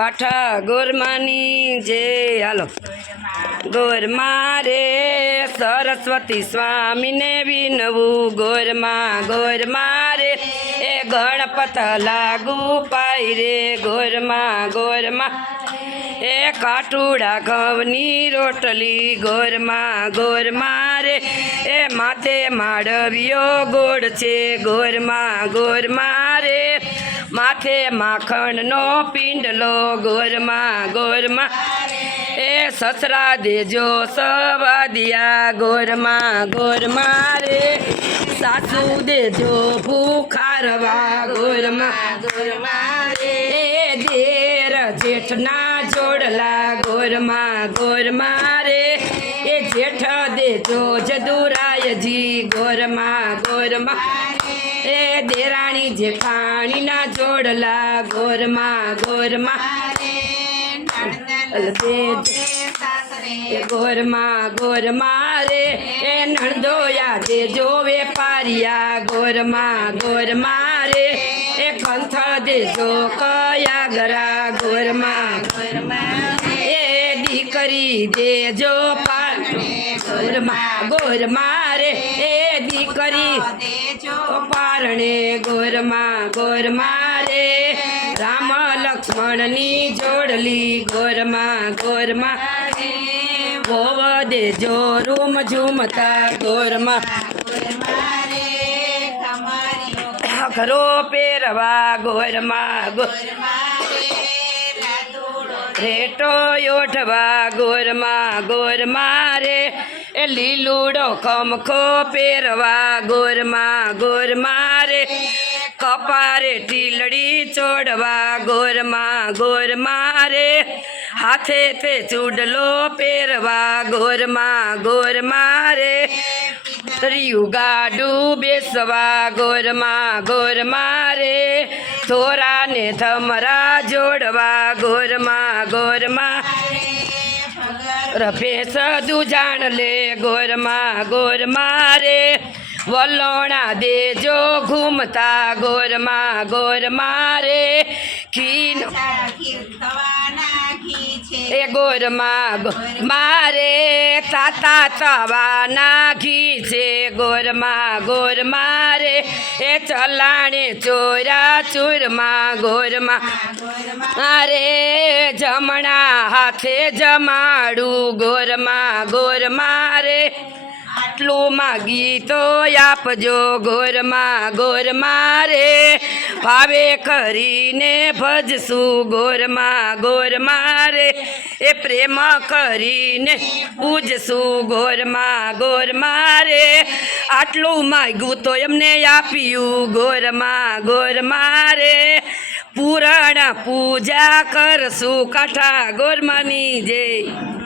हठा गोरमानी जे हालो गोरमा रे सरस्वती स्वामी ने विनवू गोरमा गोरमा रे ए गणपत लागू पाई रे गोरमा गोरमा ए काटूड़ा घवनी रोटली गोरमा गोरमा रे ए माथे माडवियो गोड़ छे गोरमा गोरमा रे माथे माखण नो पिंडलो गोरमा गोरमा ए ससरा देजो सवादिया गोरमा गोरमा रे सासू देजो भूखारवा गोरमा गोरमा रे ए देर जेठना जोड़ला गोरमा गोरमा रे ए जेठ देजो जदुराय जी गोरमा गोरमा ए देराणी जेठाणी ना जोड़ला गोरमा गोरमा गोरमा गोरमा रे ए नंदोया दे जो वेपारिया गोरमा गोरमा रे ए कंथ दे जो कया गरा गोरमा गोरमा ए दीकरी दे जो गोरमा गोरमा रे ए दीकरी पारणे गोरमा गोरमा रे राम लक्ष्मण नी जोड़ली गोरमा गोरमा भोव दे जो रूम झूमता गोरमा घरो पेरवा गोरमा रेटो योठवा गोरमा गोरमा रे ए लीलूड़ो खमखो पेरवा गोरमा गोरमा रे कपारे टीलड़ी चोड़वा गोरमा गोरमा रे हाथे ते चूडलो पेरवा गोरमा गोरमा रे तरियु गाडू बेसवा गोरमा गोरमा रे थोरा ने थमरा जोड़वा गोरमा गोरमा रफेस दुजान ले गोरमा गोरमा रे वलोणा दे जो घूमता गोरमा गोरमा रे खीन ए गोरमा मारे ताता तवा ना घीचे गोरमा गोरमा रे ए चलाणे चोरा चूरमा गोरमा अरे जमणा हाथे जमाड़ू गोरमा गोरमा रे आटलू मागी तो आपजो गोरमा गोरमा रे भावे करीने भजसू गोरमा गोरमा रे ए प्रेम करीने पूजसू गोरमा गोरमा रे आटलू माग्यू तो एमने आप्यू गोरमा गोरमा रे पूरण पूजा करसू काठा गोरमानी जय।